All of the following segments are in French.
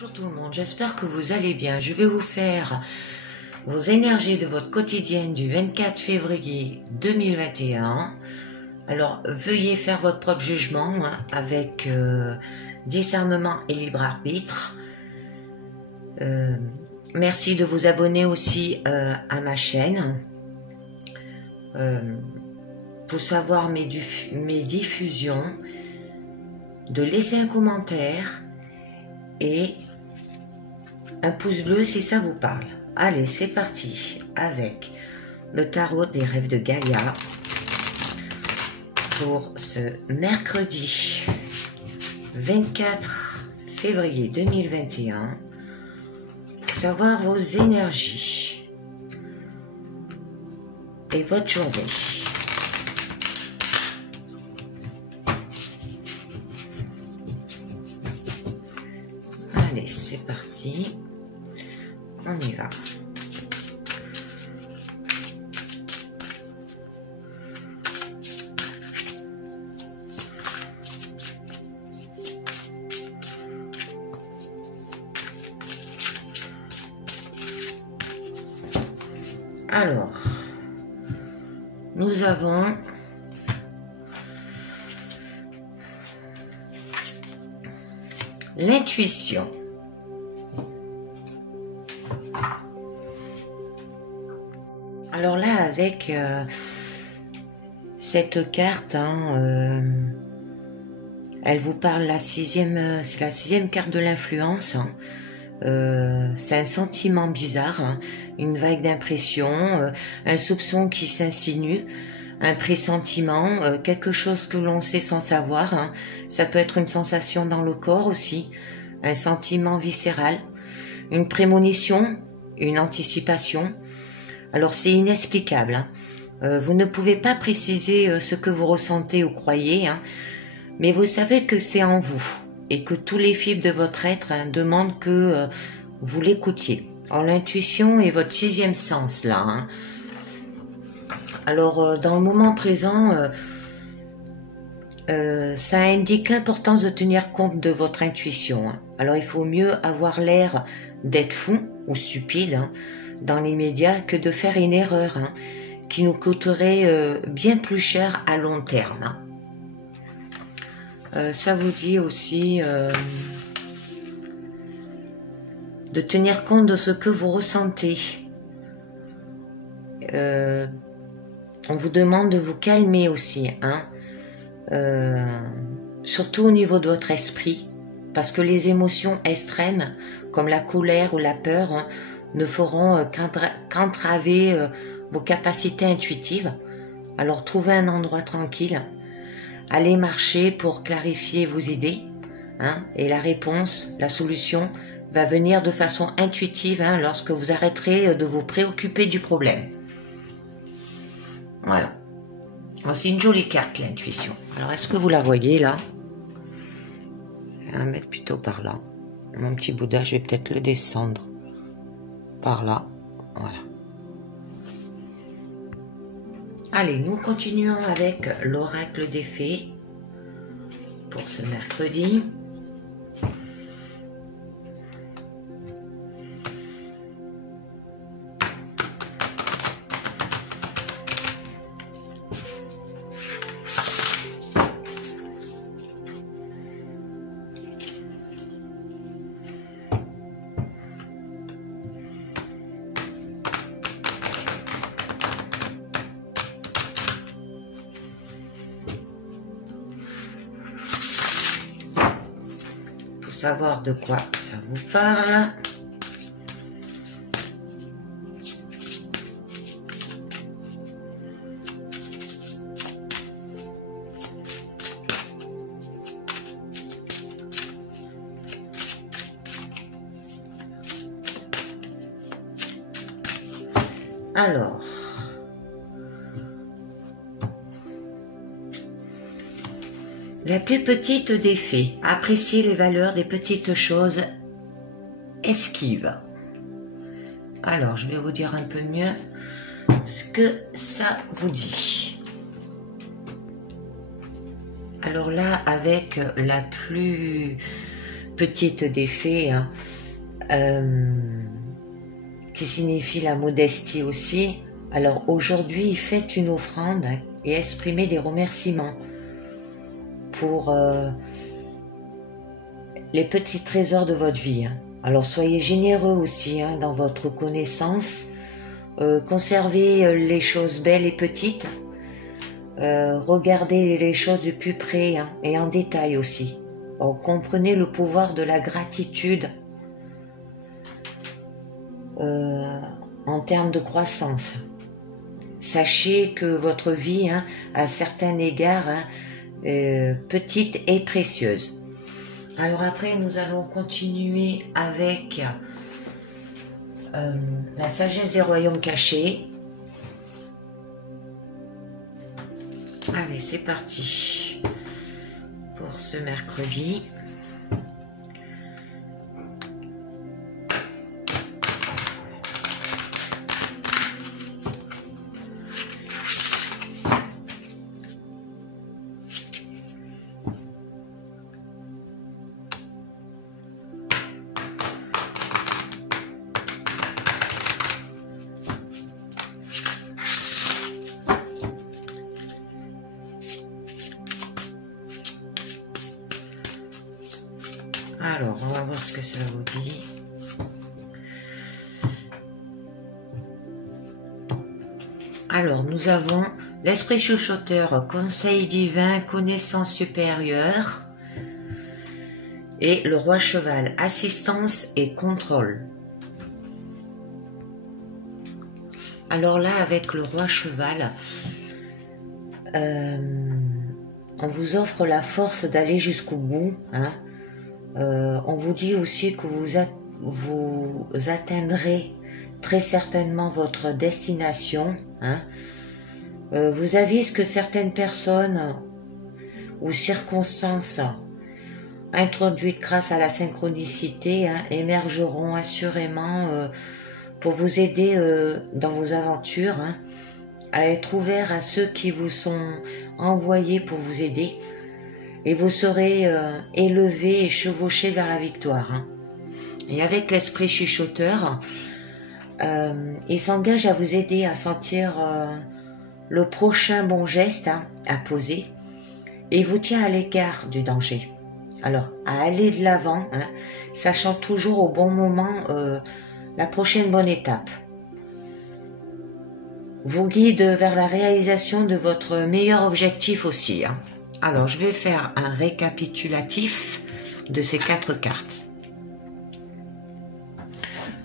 Bonjour tout le monde, j'espère que vous allez bien. Je vais vous faire vos énergies de votre quotidienne du 24 février 2021. Alors, veuillez faire votre propre jugement avec discernement et libre arbitre. Merci de vous abonner aussi à ma chaîne. Pour savoir mes diffusions, de laisser un commentaire et un pouce bleu si ça vous parle. Allez, c'est parti avec le tarot des rêves de Gaïa pour ce mercredi 24 février 2021 pour savoir vos énergies et votre journée. Allez, c'est parti. On y va. Alors, nous avons l'intuition. Alors là, avec cette carte, elle vous parle c'est la sixième carte de l'influence. C'est un sentiment bizarre, une vague d'impression, un soupçon qui s'insinue, un pressentiment, quelque chose que l'on sait sans savoir. Ça peut être une sensation dans le corps aussi, un sentiment viscéral, une prémonition, une anticipation. Alors c'est inexplicable. Vous ne pouvez pas préciser ce que vous ressentez ou croyez, mais vous savez que c'est en vous et que tous les fibres de votre être demandent que vous l'écoutiez. Alors l'intuition est votre sixième sens là. Alors dans le moment présent, ça indique l'importance de tenir compte de votre intuition. Alors il faut mieux avoir l'air d'être fou ou stupide dans les médias que de faire une erreur qui nous coûterait bien plus cher à long terme. Ça vous dit aussi de tenir compte de ce que vous ressentez. On vous demande de vous calmer aussi, surtout au niveau de votre esprit, parce que les émotions extrêmes, comme la colère ou la peur, ne feront qu'entraver vos capacités intuitives. Alors trouvez un endroit tranquille, allez marcher pour clarifier vos idées, et la réponse, la solution va venir de façon intuitive lorsque vous arrêterez de vous préoccuper du problème. Voilà. C'est une jolie carte, l'intuition. Alors est-ce que vous la voyez là? Je vais la mettre plutôt par là. Mon petit Bouddha, je vais peut-être le descendre par là, voilà. Allez, nous continuons avec l'oracle des fées pour ce mercredi. Savoir de quoi ça vous parle. Alors, la plus petite des fées, appréciez les valeurs des petites choses, esquive. Alors, je vais vous dire un peu mieux ce que ça vous dit. Alors là, avec la plus petite des fées, hein, qui signifie la modestie aussi. Alors aujourd'hui, faites une offrande, hein, et exprimez des remerciements pour les petits trésors de votre vie, hein. Alors soyez généreux aussi, hein, dans votre connaissance. Conservez les choses belles et petites. Regardez les choses de plus près, hein, et en détail aussi. Comprenez le pouvoir de la gratitude en termes de croissance. Sachez que votre vie, hein, à certains égards, hein, petite et précieuse. Alors après, nous allons continuer avec la sagesse des royaumes cachés. Allez, c'est parti pour ce mercredi. Alors, on va voir ce que ça vous dit. Alors, nous avons l'esprit chuchoteur, conseil divin, connaissance supérieure. Et le roi cheval, assistance et contrôle. Alors là, avec le roi cheval, on vous offre la force d'aller jusqu'au bout, hein. On vous dit aussi que vous atteindrez très certainement votre destination, hein. Vous avise que certaines personnes ou circonstances introduites grâce à la synchronicité, hein, émergeront assurément pour vous aider dans vos aventures, hein, à être ouvert à ceux qui vous sont envoyés pour vous aider. Et vous serez élevé et chevauché vers la victoire, hein. Et avec l'esprit chuchoteur, il s'engage à vous aider à sentir le prochain bon geste, hein, à poser, et vous tient à l'écart du danger. Alors, à aller de l'avant, hein, sachant toujours au bon moment la prochaine bonne étape. Vous guide vers la réalisation de votre meilleur objectif aussi, hein. Alors, je vais faire un récapitulatif de ces 4 cartes.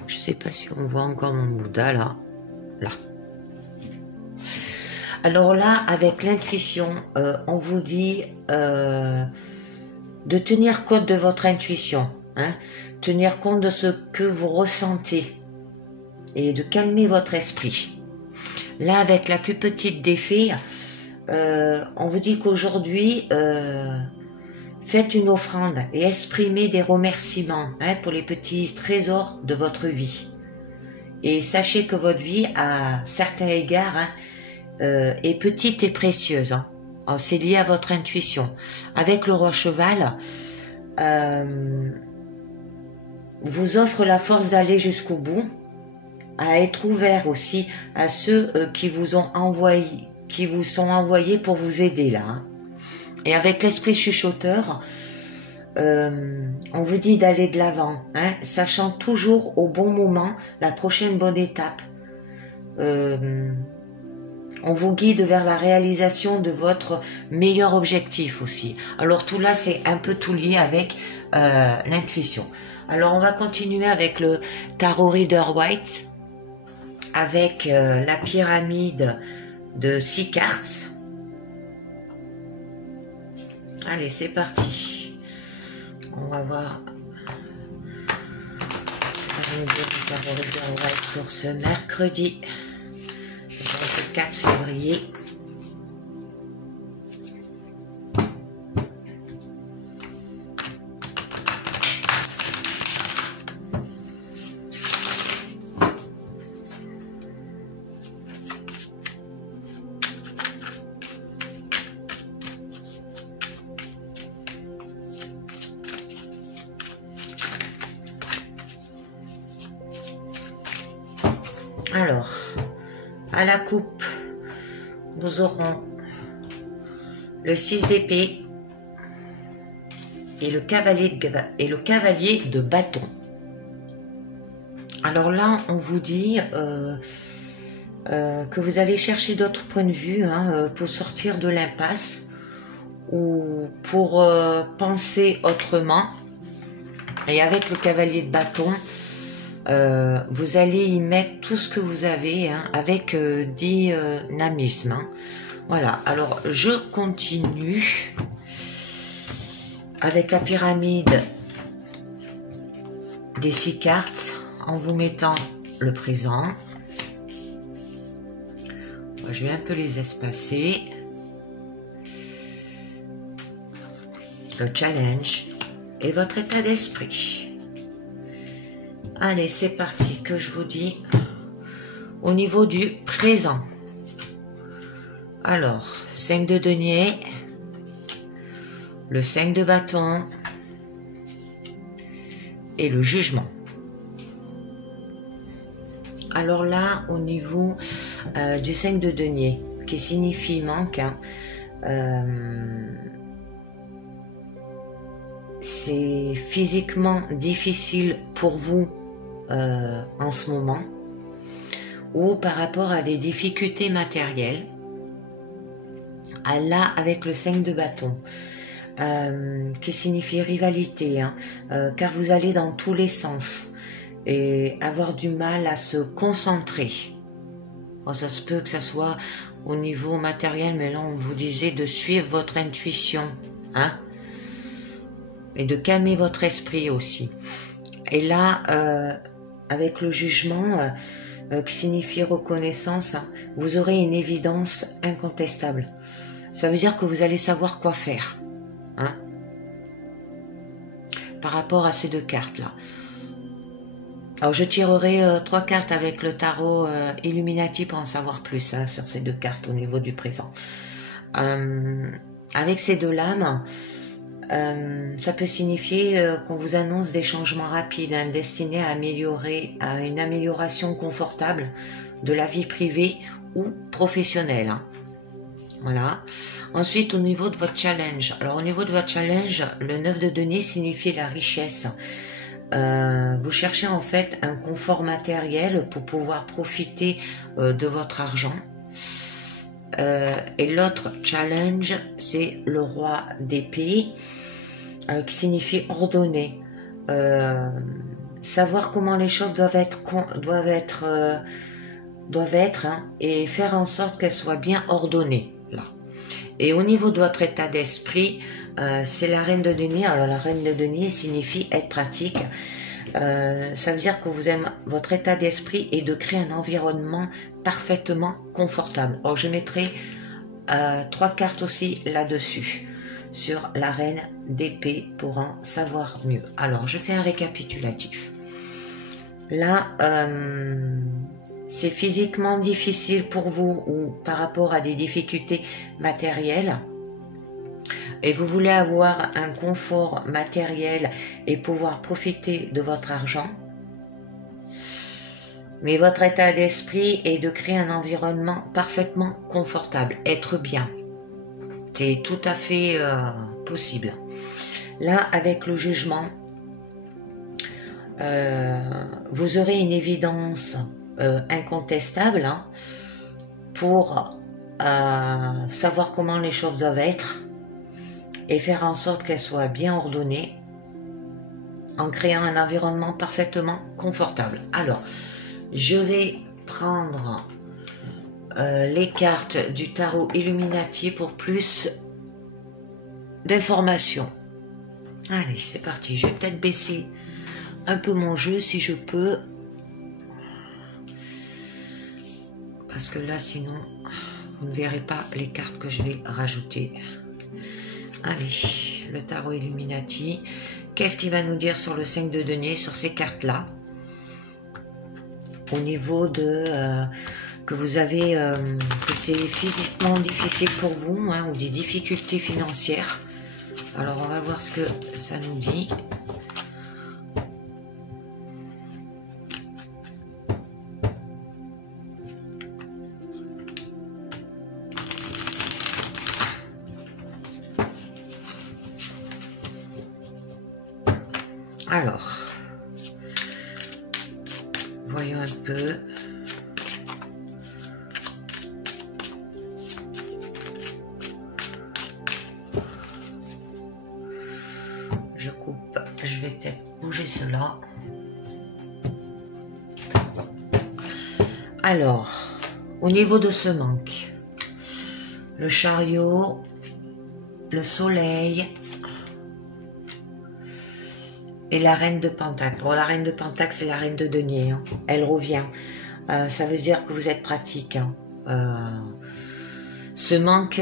Je ne sais pas si on voit encore mon Bouddha, là. Là. Alors là, avec l'intuition, on vous dit de tenir compte de votre intuition, hein, tenir compte de ce que vous ressentez et de calmer votre esprit. Là, avec la plus petite des fées, on vous dit qu'aujourd'hui, faites une offrande et exprimez des remerciements, hein, pour les petits trésors de votre vie. Et sachez que votre vie, à certains égards, hein, est petite et précieuse, hein. C'est lié à votre intuition. Avec le roi cheval, vous offre la force d'aller jusqu'au bout, à être ouvert aussi à ceux qui vous sont envoyés pour vous aider là, hein. Et avec l'esprit chuchoteur, on vous dit d'aller de l'avant, hein, sachant toujours au bon moment la prochaine bonne étape. On vous guide vers la réalisation de votre meilleur objectif aussi. Alors tout là, c'est un peu tout lié avec l'intuition. Alors on va continuer avec le Tarot Rider White, avec la pyramide de 6 cartes. Allez, c'est parti. On va voir le Tarot Rider White pour ce mercredi 24 février. Alors, à la coupe, nous aurons le 6 d'épée et le cavalier de bâton. Alors là, on vous dit que vous allez chercher d'autres points de vue pour sortir de l'impasse ou pour penser autrement. Et avec le cavalier de bâton, vous allez y mettre tout ce que vous avez avec dynamisme. Voilà, alors je continue avec la pyramide des 6 cartes en vous mettant le présent. Je vais un peu les espacer. Le challenge et votre état d'esprit. Allez, c'est parti, que je vous dis au niveau du présent. Alors, 5 de denier, le 5 de bâton et le jugement. Alors là, au niveau du 5 de denier, qui signifie manque, c'est physiquement difficile pour vous en ce moment, ou par rapport à des difficultés matérielles. Là, avec le 5 de bâton, qui signifie rivalité, car vous allez dans tous les sens et avoir du mal à se concentrer. Bon, ça se peut que ça soit au niveau matériel, mais là on vous disait de suivre votre intuition, et de calmer votre esprit aussi. Et là, avec le jugement, qui signifie reconnaissance, vous aurez une évidence incontestable. Ça veut dire que vous allez savoir quoi faire, par rapport à ces 2 cartes-là. Alors, je tirerai 3 cartes avec le tarot Illuminati pour en savoir plus sur ces 2 cartes au niveau du présent. Avec ces 2 lames, ça peut signifier qu'on vous annonce des changements rapides destinés à une amélioration confortable de la vie privée ou professionnelle. Voilà. Ensuite, au niveau de votre challenge. Alors, au niveau de votre challenge, le 9 de denier signifie la richesse. Vous cherchez en fait un confort matériel pour pouvoir profiter de votre argent. Et l'autre challenge, c'est le roi d'épée, qui signifie ordonner. Savoir comment les choses doivent être et faire en sorte qu'elles soient bien ordonnées. Là. Et au niveau de votre état d'esprit, c'est la reine de denier. Alors la reine de denier signifie être pratique. Ça veut dire que votre état d'esprit est de créer un environnement parfaitement confortable. Alors je mettrai 3 cartes aussi là-dessus, sur la reine d'épée, pour en savoir mieux. Alors je fais un récapitulatif. Là, c'est physiquement difficile pour vous ou par rapport à des difficultés matérielles. Et vous voulez avoir un confort matériel et pouvoir profiter de votre argent. Mais votre état d'esprit est de créer un environnement parfaitement confortable, être bien. C'est tout à fait possible. Là, avec le jugement, vous aurez une évidence incontestable pour savoir comment les choses doivent être et faire en sorte qu'elles soient bien ordonnées en créant un environnement parfaitement confortable. Alors, je vais prendre les cartes du tarot Illuminati pour plus d'informations. Allez, c'est parti. Je vais peut-être baisser un peu mon jeu si je peux. Parce que là, sinon, vous ne verrez pas les cartes que je vais rajouter. Allez, le tarot Illuminati. Qu'est-ce qu'il va nous dire sur le 5 de denier, sur ces cartes-là? Au niveau de... que vous avez... que c'est physiquement difficile pour vous, ou des difficultés financières. Alors, on va voir ce que ça nous dit. Alors, voyons un peu. Je coupe, je vais peut-être bouger cela. Alors, au niveau de ce manque, le chariot, le soleil et la reine de Pentacle. Bon, la reine de Pentacle, c'est la reine de denier, hein. Elle revient. Ça veut dire que vous êtes pratique, hein. Ce manque,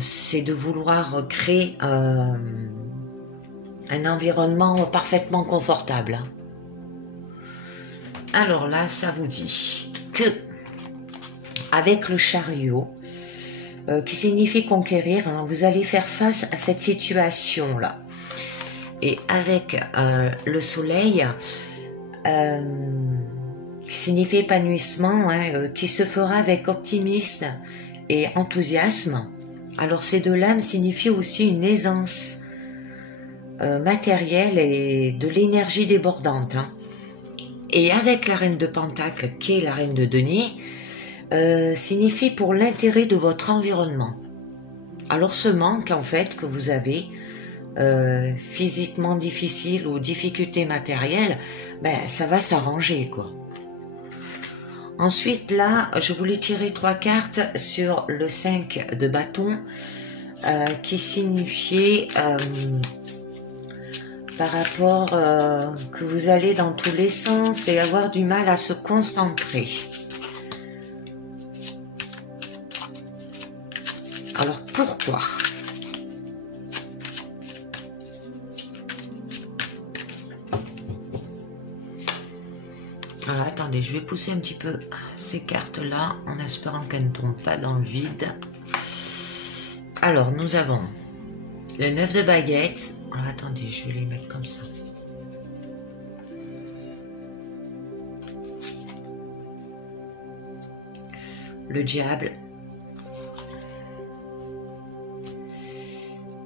c'est de vouloir créer un environnement parfaitement confortable. Alors là, ça vous dit que avec le chariot, qui signifie conquérir, hein, vous allez faire face à cette situation-là. Et avec le soleil, qui signifie épanouissement, hein, qui se fera avec optimisme et enthousiasme. Alors ces deux-là signifient aussi une aisance matérielle et de l'énergie débordante, hein. Et avec la reine de Pentacle, qui est la reine de denier, signifie pour l'intérêt de votre environnement. Alors ce manque en fait que vous avez, physiquement difficile ou difficulté matérielle, ben ça va s'arranger quoi. Ensuite là, je voulais tirer 3 cartes sur le 5 de bâton, qui signifiait par rapport que vous allez dans tous les sens et avoir du mal à se concentrer. Alors pourquoi? Alors attendez, je vais pousser un petit peu ces cartes-là en espérant qu'elles ne tombent pas dans le vide. Alors nous avons le 9 de baguette. Alors attendez, je vais les mettre comme ça. Le diable.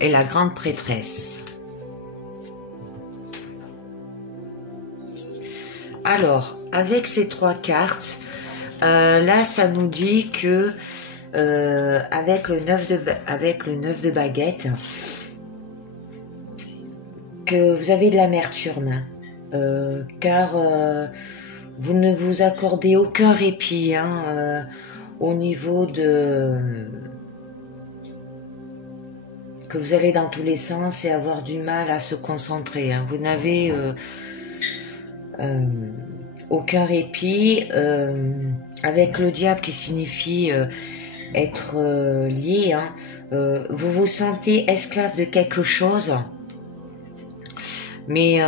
Et la grande prêtresse. Alors, avec ces 3 cartes, là, ça nous dit que avec le 9 de baguette, que vous avez de l'amertume, car vous ne vous accordez aucun répit, hein, au niveau de... que vous allez dans tous les sens et avoir du mal à se concentrer, hein. Vous n'avez aucun répit, avec le diable qui signifie être lié, hein. Vous vous sentez esclave de quelque chose, mais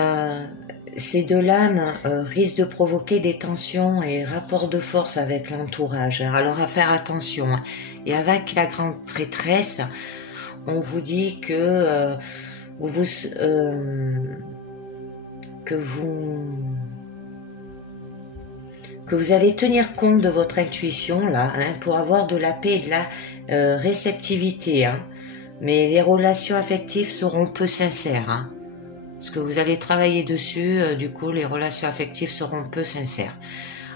ces deux lames risquent de provoquer des tensions et rapports de force avec l'entourage. Alors à faire attention, hein. Et avec la grande prêtresse, on vous dit que vous allez tenir compte de votre intuition là, hein, pour avoir de la paix et de la réceptivité, hein. Mais les relations affectives seront peu sincères, hein. Parce que vous allez travailler dessus, du coup les relations affectives seront peu sincères.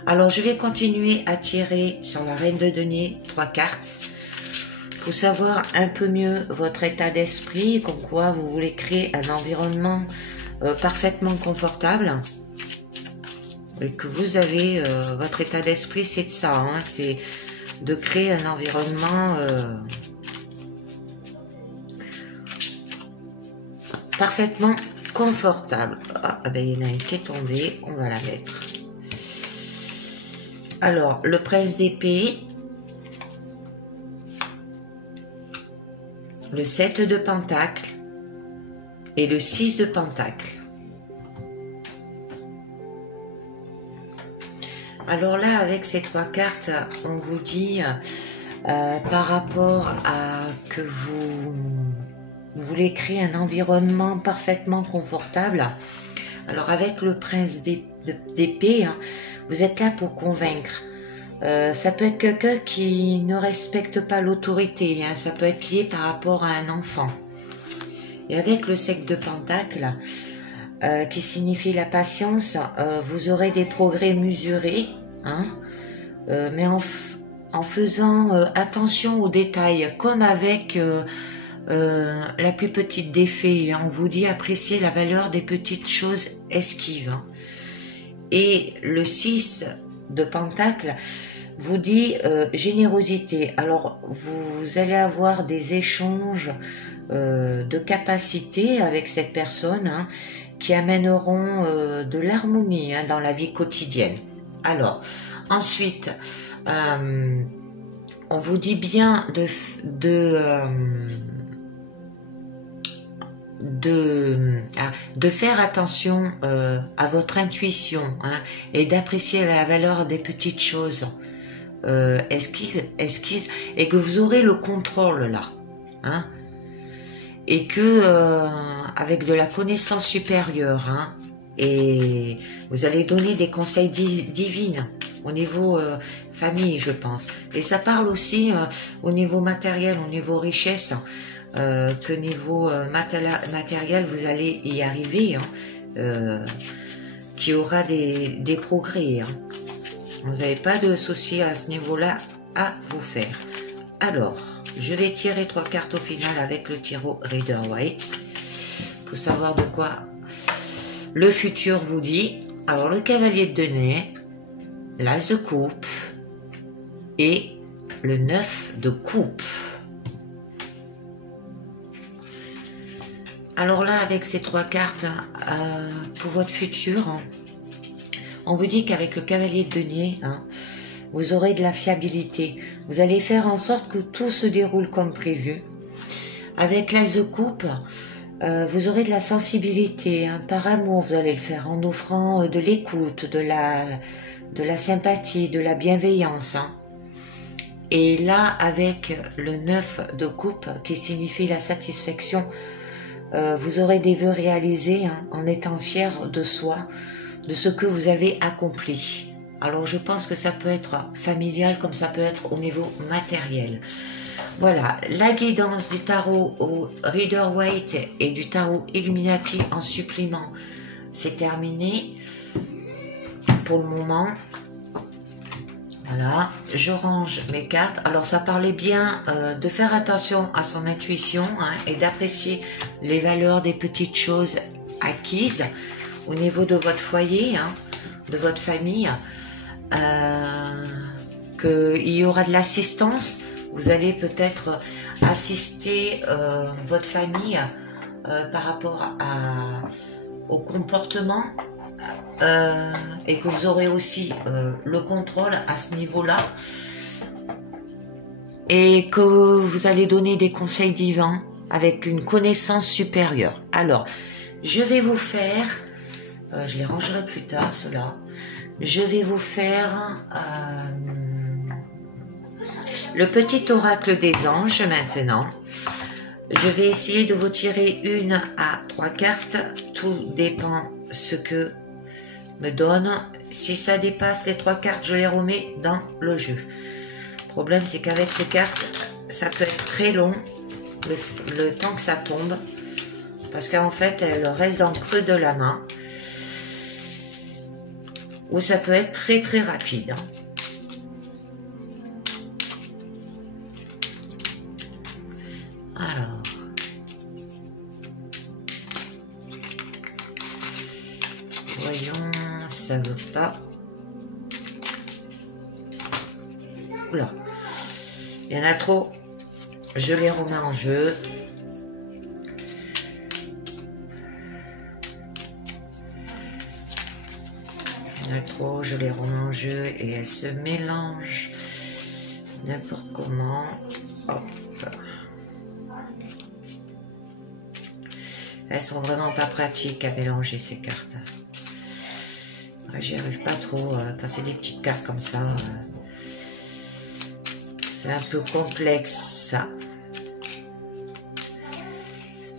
Alors je vais continuer à tirer sur la reine de denier 3 cartes pour savoir un peu mieux votre état d'esprit, comme quoi vous voulez créer un environnement parfaitement confortable. Et que vous avez, votre état d'esprit c'est de ça, hein, c'est de créer un environnement parfaitement confortable. Ah ben il y en a une qui est tombée, on va la mettre. Alors le prince d'épée, le 7 de pentacle et le 6 de pentacle. Alors là, avec ces 3 cartes, on vous dit par rapport à que vous voulez créer un environnement parfaitement confortable. Alors avec le prince d'épée, hein, vous êtes là pour convaincre. Ça peut être quelqu'un qui ne respecte pas l'autorité, hein, ça peut être lié par rapport à un enfant. Et avec le 7 de pentacle, qui signifie la patience. Vous aurez des progrès mesurés, hein, mais en faisant attention aux détails, comme avec la plus petite des fées. On vous dit apprécier la valeur des petites choses esquives. Hein. Et le 6 de Pentacle vous dit générosité. Alors, vous allez avoir des échanges de capacités avec cette personne, hein, qui amèneront de l'harmonie, hein, dans la vie quotidienne. Alors, ensuite, on vous dit bien de faire attention à votre intuition, hein, et d'apprécier la valeur des petites choses esquises, et que vous aurez le contrôle là, hein, et que avec de la connaissance supérieure, hein, et vous allez donner des conseils divines au niveau famille, je pense, et ça parle aussi au niveau matériel, au niveau richesse, que niveau matériel vous allez y arriver, hein, qu'il y aura des progrès, hein. Vous n'avez pas de soucis à ce niveau-là à vous faire. Alors, je vais tirer 3 cartes au final avec le tarot Rider-Waite pour savoir de quoi le futur vous dit. Alors, le cavalier de denier, l'as de coupe et le 9 de coupe. Alors là, avec ces 3 cartes, pour votre futur, hein, on vous dit qu'avec le cavalier de denier, hein, vous aurez de la fiabilité. Vous allez faire en sorte que tout se déroule comme prévu. Avec l'as de coupe, vous aurez de la sensibilité, hein, par amour, vous allez le faire en offrant de l'écoute, de la sympathie, de la bienveillance, hein. Et là, avec le 9 de coupe, qui signifie la satisfaction, vous aurez des vœux réalisés, hein, en étant fier de soi, de ce que vous avez accompli. Alors je pense que ça peut être familial comme ça peut être au niveau matériel. Voilà, la guidance du tarot au Rider-Waite et du tarot Illuminati en supplément, c'est terminé pour le moment. Voilà, je range mes cartes. Alors ça parlait bien de faire attention à son intuition, hein, et d'apprécier les valeurs des petites choses acquises au niveau de votre foyer, hein, de votre famille, qu'il y aura de l'assistance. Vous allez peut-être assister votre famille par rapport au comportement, et que vous aurez aussi le contrôle à ce niveau-là, et que vous allez donner des conseils divins avec une connaissance supérieure. Alors, je vais vous faire, je les rangerai plus tard, ceux-là. Je vais vous faire le petit oracle des anges maintenant. Je vais essayer de vous tirer 1 à 3 cartes. Tout dépend ce que me donne. Si ça dépasse les 3 cartes, je les remets dans le jeu. Le problème, c'est qu'avec ces cartes, ça peut être très long, le temps que ça tombe, parce qu'en fait, elles restent dans le creux de la main, ou ça peut être très très rapide, hein. Alors, voyons, ça veut pas. Oula, il y en a trop. Je les remets en jeu. Il y en a trop, je les remets en jeu et elles se mélangent n'importe comment. Hop. Elles sont vraiment pas pratiques à mélanger ces cartes. Ouais, j'y arrive pas trop. Passer des petites cartes comme ça, c'est un peu complexe, ça.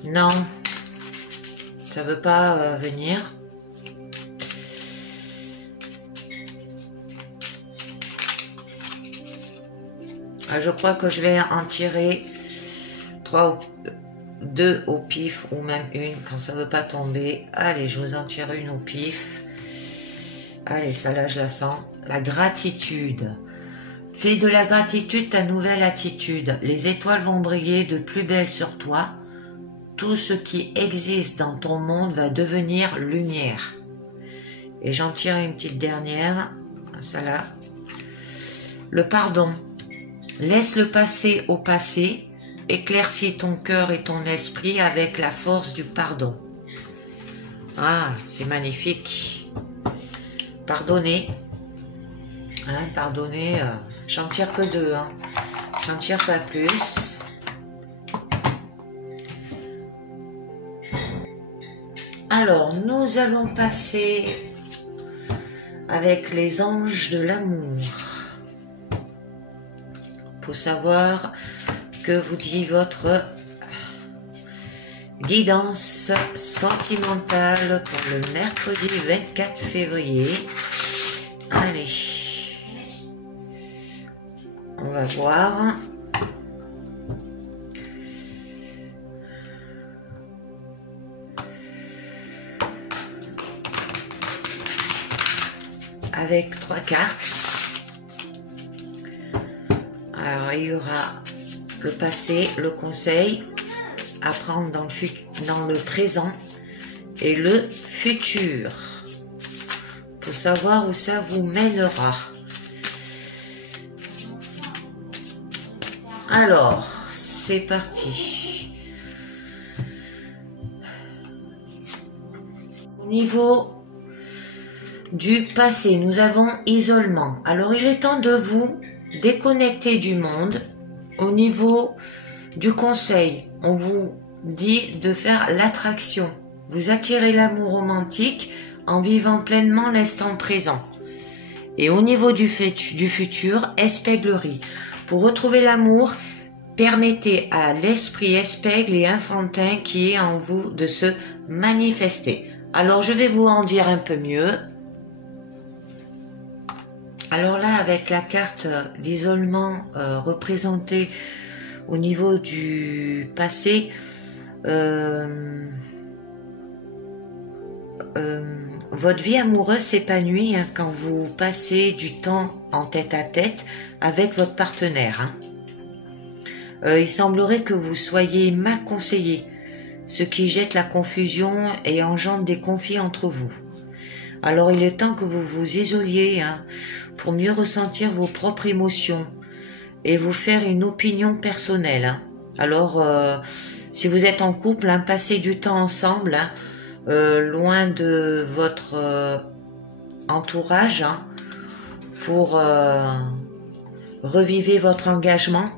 Non, ça veut pas venir. Je crois que je vais en tirer 2 2 au pif ou même une quand ça veut pas tomber. Allez, je vous en tire une au pif. Allez, ça là je la sens. La gratitude. Fais de la gratitude ta nouvelle attitude. Les étoiles vont briller de plus belle sur toi. Tout ce qui existe dans ton monde va devenir lumière. Et j'en tire une petite dernière. Ça là. Le pardon. Laisse le passé au passé. Éclaircis ton cœur et ton esprit avec la force du pardon. Ah, c'est magnifique. Pardonner. Hein, pardonner. J'en tire que 2. Hein. J'en tire pas plus. Alors, nous allons passer avec les anges de l'amour. Pour savoir que vous dit votre guidance sentimentale pour le mercredi 24 février. Allez, on va voir. Avec 3 cartes. Alors, il y aura le passé, le conseil à prendre dans le présent et le futur pour savoir où ça vous mènera. Alors, c'est parti. Au niveau du passé, nous avons isolement. Alors, il est temps de vous déconnecter du monde. Au niveau du conseil, on vous dit de faire l'attraction. Vous attirez l'amour romantique en vivant pleinement l'instant présent. Et au niveau du futur, espièglerie. Pour retrouver l'amour, permettez à l'esprit espiègle et enfantin qui est en vous de se manifester. Alors, je vais vous en dire un peu mieux. Alors là, avec la carte d'isolement représentée au niveau du passé, votre vie amoureuse s'épanouit hein, quand vous passez du temps en tête-à-tête avec votre partenaire. Hein. Il semblerait que vous soyez mal conseillé, ce qui jette la confusion et engendre des conflits entre vous. Alors il est temps que vous vous isoliez hein, pour mieux ressentir vos propres émotions et vous faire une opinion personnelle. Hein. Alors si vous êtes en couple, hein, passez du temps ensemble, hein, loin de votre entourage hein, pour revivre votre engagement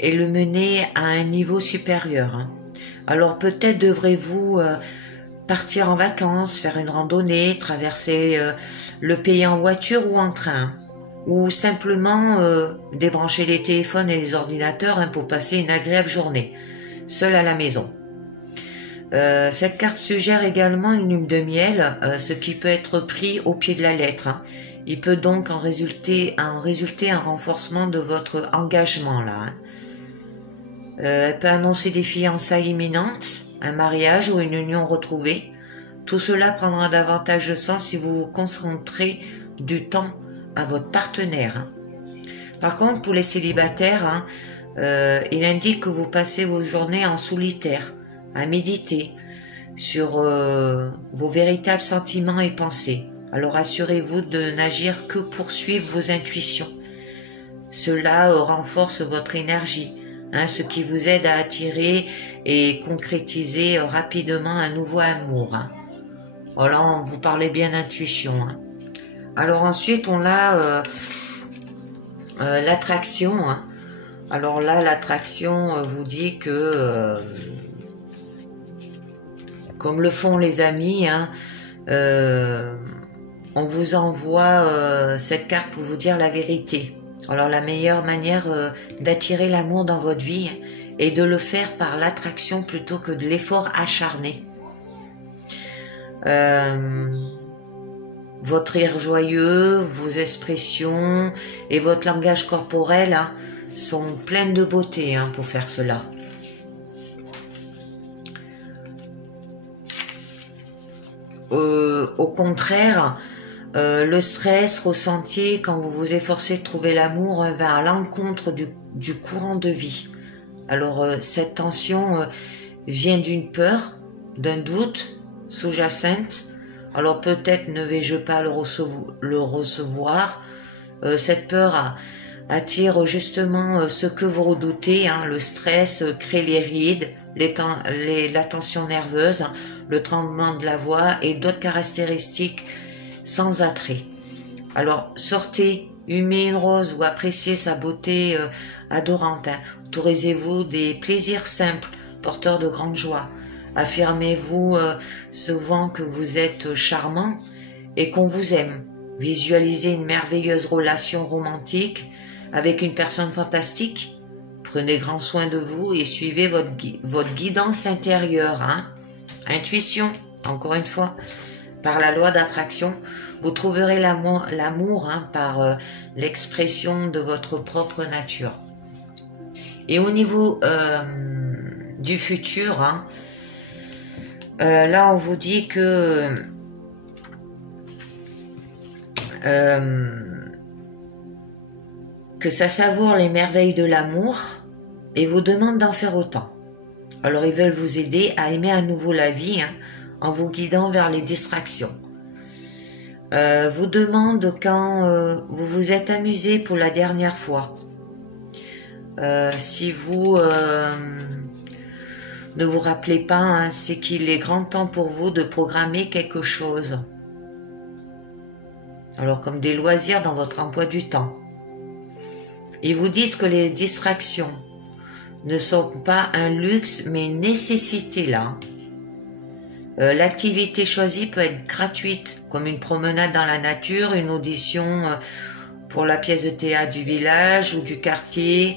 et le mener à un niveau supérieur. Hein. Alors peut-être devrez-vous partir en vacances, faire une randonnée, traverser le pays en voiture ou en train, ou simplement débrancher les téléphones et les ordinateurs hein, pour passer une agréable journée, seul à la maison. Cette carte suggère également une lune de miel, ce qui peut être pris au pied de la lettre. Hein. Il peut donc en résulter un renforcement de votre engagement là. Hein. Elle peut annoncer des fiançailles imminentes, un mariage ou une union retrouvée. Tout cela prendra davantage de sens si vous vous concentrez du temps à votre partenaire. Hein. Par contre, pour les célibataires, hein, il indique que vous passez vos journées en solitaire, à méditer sur vos véritables sentiments et pensées. Alors assurez-vous de n'agir que pour suivre vos intuitions. Cela renforce votre énergie. Hein, ce qui vous aide à attirer et concrétiser rapidement un nouveau amour. Hein. Voilà, on vous parlait bien d'intuition. Hein. Alors ensuite, on a l'attraction. Hein. Alors là, l'attraction vous dit que, comme le font les amis, hein, on vous envoie cette carte pour vous dire la vérité. Alors la meilleure manière d'attirer l'amour dans votre vie est de le faire par l'attraction plutôt que de l'effort acharné. Votre rire joyeux, vos expressions et votre langage corporel hein, sont pleines de beauté hein, pour faire cela. au contraire, le stress ressenti quand vous vous efforcez de trouver l'amour va à l'encontre du courant de vie. Alors cette tension vient d'une peur, d'un doute sous-jacente. Alors peut-être ne vais-je pas le recevoir. Cette peur attire justement ce que vous redoutez. Le stress crée les rides, la tension nerveuse, le tremblement de la voix et d'autres caractéristiques sans attrait. Alors sortez, humez une rose ou appréciez sa beauté adorante. Autorisez-vous des plaisirs simples, porteurs de grande joie. Affirmez-vous souvent que vous êtes charmant et qu'on vous aime. Visualisez une merveilleuse relation romantique avec une personne fantastique. Prenez grand soin de vous et suivez votre guidance intérieure. Intuition, encore une fois. Par la loi d'attraction, vous trouverez l'amour par l'expression de votre propre nature. Et au niveau du futur, là on vous dit que ça savoure les merveilles de l'amour et vous demande d'en faire autant. Alors ils veulent vous aider à aimer à nouveau la vie en vous guidant vers les distractions. Vous demande quand vous vous êtes amusé pour la dernière fois. Si vous ne vous rappelez pas, c'est qu'il est grand temps pour vous de programmer quelque chose. Alors comme des loisirs dans votre emploi du temps. Ils vous disent que les distractions ne sont pas un luxe mais une nécessité là. L'activité choisie peut être gratuite, comme une promenade dans la nature, une audition pour la pièce de théâtre du village ou du quartier,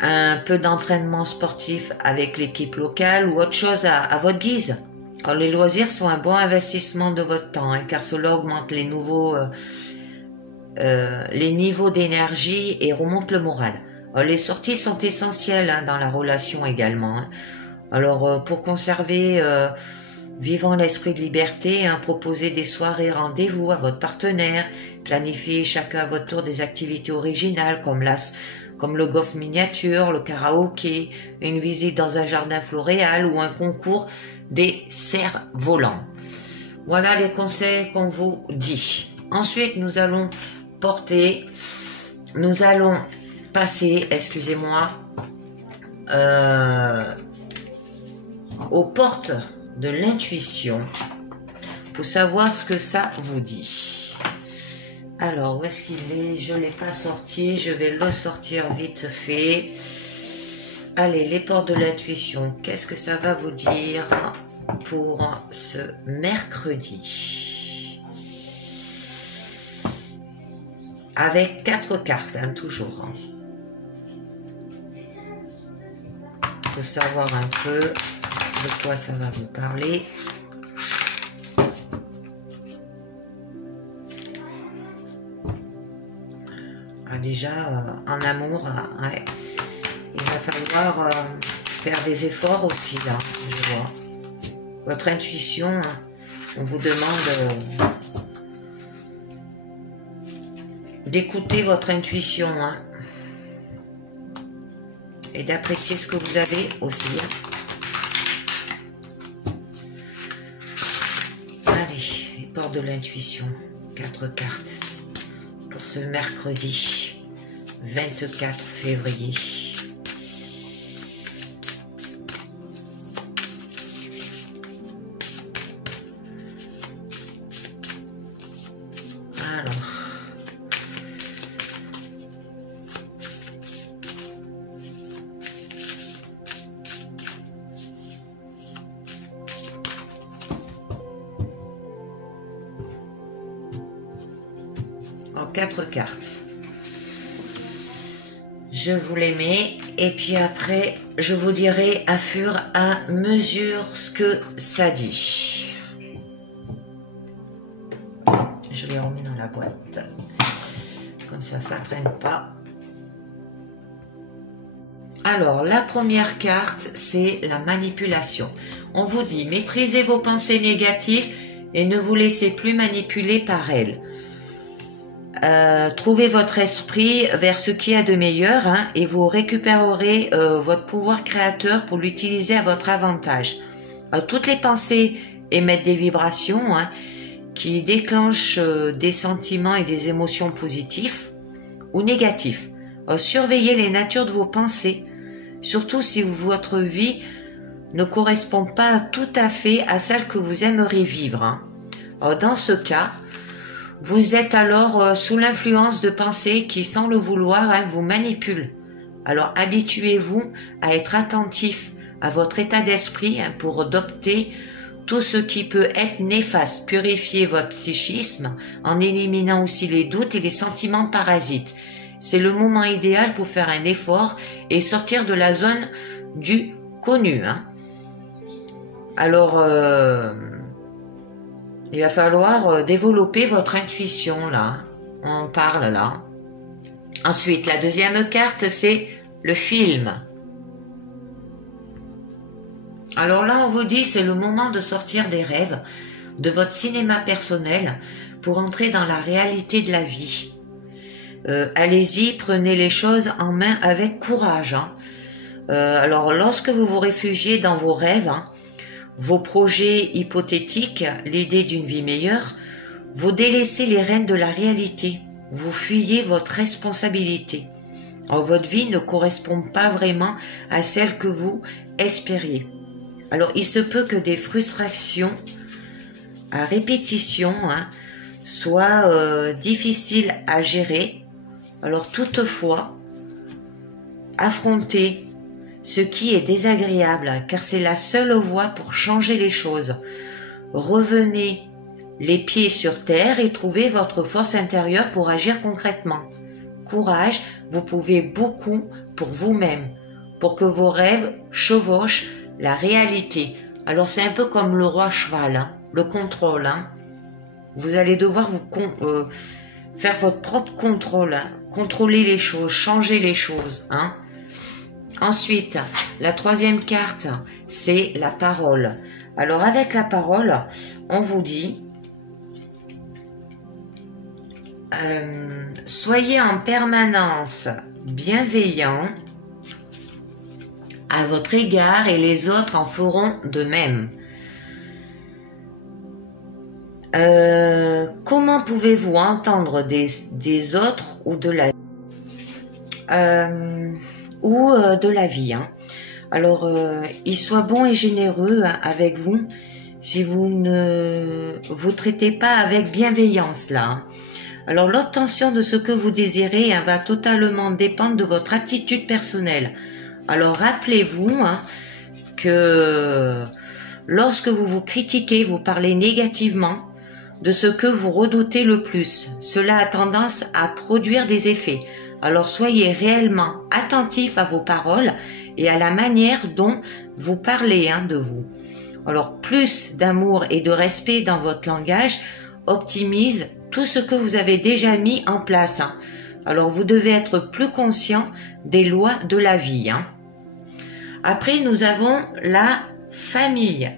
un peu d'entraînement sportif avec l'équipe locale ou autre chose à votre guise. Alors, les loisirs sont un bon investissement de votre temps, car cela augmente les niveaux d'énergie et remonte le moral. Alors, les sorties sont essentielles dans la relation également. Alors, pour conserver vivant l'esprit de liberté, proposez des soirées rendez-vous à votre partenaire, planifiez chacun à votre tour des activités originales comme le golf miniature, le karaoké, une visite dans un jardin floréal ou un concours des cerfs-volants. Voilà les conseils qu'on vous dit. Ensuite, nous allons passer, excusez-moi, aux portes de l'intuition pour savoir ce que ça vous dit. Alors, où est-ce qu'il est? Je ne l'ai pas sorti, je vais le sortir vite fait. Allez, les portes de l'intuition, qu'est-ce que ça va vous dire pour ce mercredi? Avec 4 cartes, toujours. Pour savoir un peu de quoi ça va vous parler. Déjà, en amour, ouais, il va falloir faire des efforts aussi, là, je vois. Votre intuition, on vous demande d'écouter votre intuition et d'apprécier ce que vous avez aussi. Allez, les portes de l'intuition, 4 cartes pour ce mercredi 24 février. Alors, en 4 cartes. Je vous les mets et puis après je vous dirai à fur et à mesure ce que ça dit. Je les remets dans la boîte. Comme ça traîne pas. Alors, la première carte, c'est la manipulation. On vous dit, maîtrisez vos pensées négatives et ne vous laissez plus manipuler par elle. Trouvez votre esprit vers ce qu'il y a de meilleur, hein, et vous récupérerez votre pouvoir créateur pour l'utiliser à votre avantage. Toutes les pensées émettent des vibrations, hein, qui déclenchent des sentiments et des émotions positifs ou négatifs. Surveillez les natures de vos pensées, surtout si votre vie ne correspond pas tout à fait à celle que vous aimeriez vivre, hein. Dans ce cas, vous êtes alors sous l'influence de pensées qui, sans le vouloir, hein, vous manipulent. Alors habituez-vous à être attentif à votre état d'esprit, hein, pour adopter tout ce qui peut être néfaste. Purifiez votre psychisme en éliminant aussi les doutes et les sentiments parasites. C'est le moment idéal pour faire un effort et sortir de la zone du connu, hein. Alors, il va falloir développer votre intuition, là. On en parle, là. Ensuite, la deuxième carte, c'est le film. Alors là, on vous dit, c'est le moment de sortir des rêves, de votre cinéma personnel, pour entrer dans la réalité de la vie. Allez-y, prenez les choses en main avec courage, hein. Alors, lorsque vous vous réfugiez dans vos rêves, hein, vos projets hypothétiques, l'idée d'une vie meilleure, vous délaissez les rênes de la réalité, vous fuyez votre responsabilité. Alors, votre vie ne correspond pas vraiment à celle que vous espériez. Alors, il se peut que des frustrations à répétition, hein, soient difficiles à gérer. Alors, toutefois, affrontez ce qui est désagréable, car c'est la seule voie pour changer les choses. Revenez les pieds sur terre et trouvez votre force intérieure pour agir concrètement. Courage, vous pouvez beaucoup pour vous-même, pour que vos rêves chevauchent la réalité. Alors c'est un peu comme le roi cheval, hein, le contrôle, hein. Vous allez devoir faire votre propre contrôle, hein, contrôler les choses, changer les choses, hein. Ensuite, la troisième carte, c'est la parole. Alors avec la parole, on vous dit, soyez en permanence bienveillant à votre égard et les autres en feront de même. Comment pouvez-vous entendre des autres ou de la vie, hein. Alors, il soit bon et généreux, hein, avec vous si vous ne vous traitez pas avec bienveillance là, hein. Alors, l'obtention de ce que vous désirez, hein, va totalement dépendre de votre attitude personnelle. Alors, rappelez-vous, hein, que lorsque vous vous critiquez, vous parlez négativement de ce que vous redoutez le plus. Cela a tendance à produire des effets. Alors soyez réellement attentif à vos paroles et à la manière dont vous parlez, hein, de vous. Alors plus d'amour et de respect dans votre langage optimise tout ce que vous avez déjà mis en place, hein. Alors vous devez être plus conscient des lois de la vie, hein. Après nous avons la famille.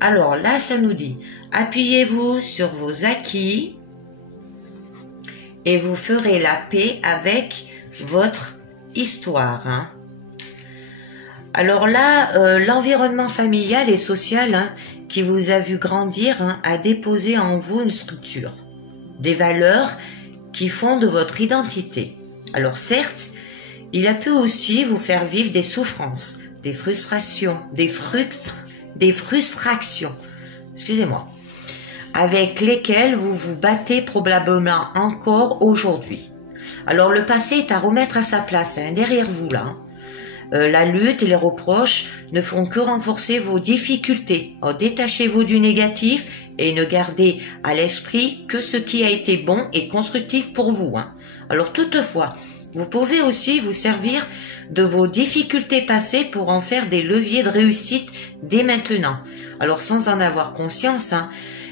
Alors là ça nous dit, appuyez-vous sur vos acquis et vous ferez la paix avec votre histoire, hein. Alors là, l'environnement familial et social, hein, qui vous a vu grandir, hein, a déposé en vous une structure, des valeurs qui fondent votre identité. Alors certes, il a pu aussi vous faire vivre des souffrances, des frustrations, des frustrations, excusez-moi, avec lesquelles vous vous battez probablement encore aujourd'hui. Alors le passé est à remettre à sa place, hein, derrière vous là, hein. La lutte et les reproches ne font que renforcer vos difficultés. Alors, détachez-vous du négatif et ne gardez à l'esprit que ce qui a été bon et constructif pour vous, hein. Alors toutefois, vous pouvez aussi vous servir de vos difficultés passées pour en faire des leviers de réussite dès maintenant. Alors sans en avoir conscience, hein,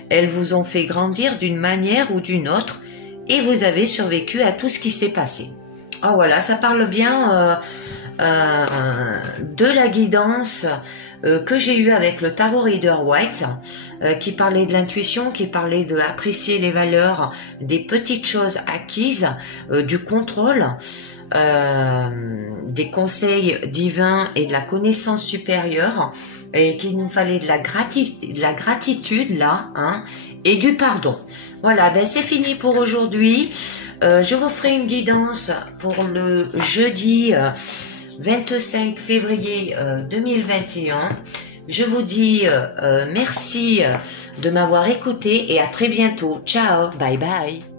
elles vous ont fait grandir d'une manière ou d'une autre et vous avez survécu à tout ce qui s'est passé. Ah voilà, ça parle bien de la guidance que j'ai eu avec le Tarot Rider White, qui parlait de l'intuition, qui parlait de apprécier les valeurs des petites choses acquises, du contrôle, des conseils divins et de la connaissance supérieure, et qu'il nous fallait de la gratitude là, hein, et du pardon. Voilà, ben c'est fini pour aujourd'hui. Je vous ferai une guidance pour le jeudi 25 février 2021. Je vous dis merci de m'avoir écouté et à très bientôt. Ciao, bye bye.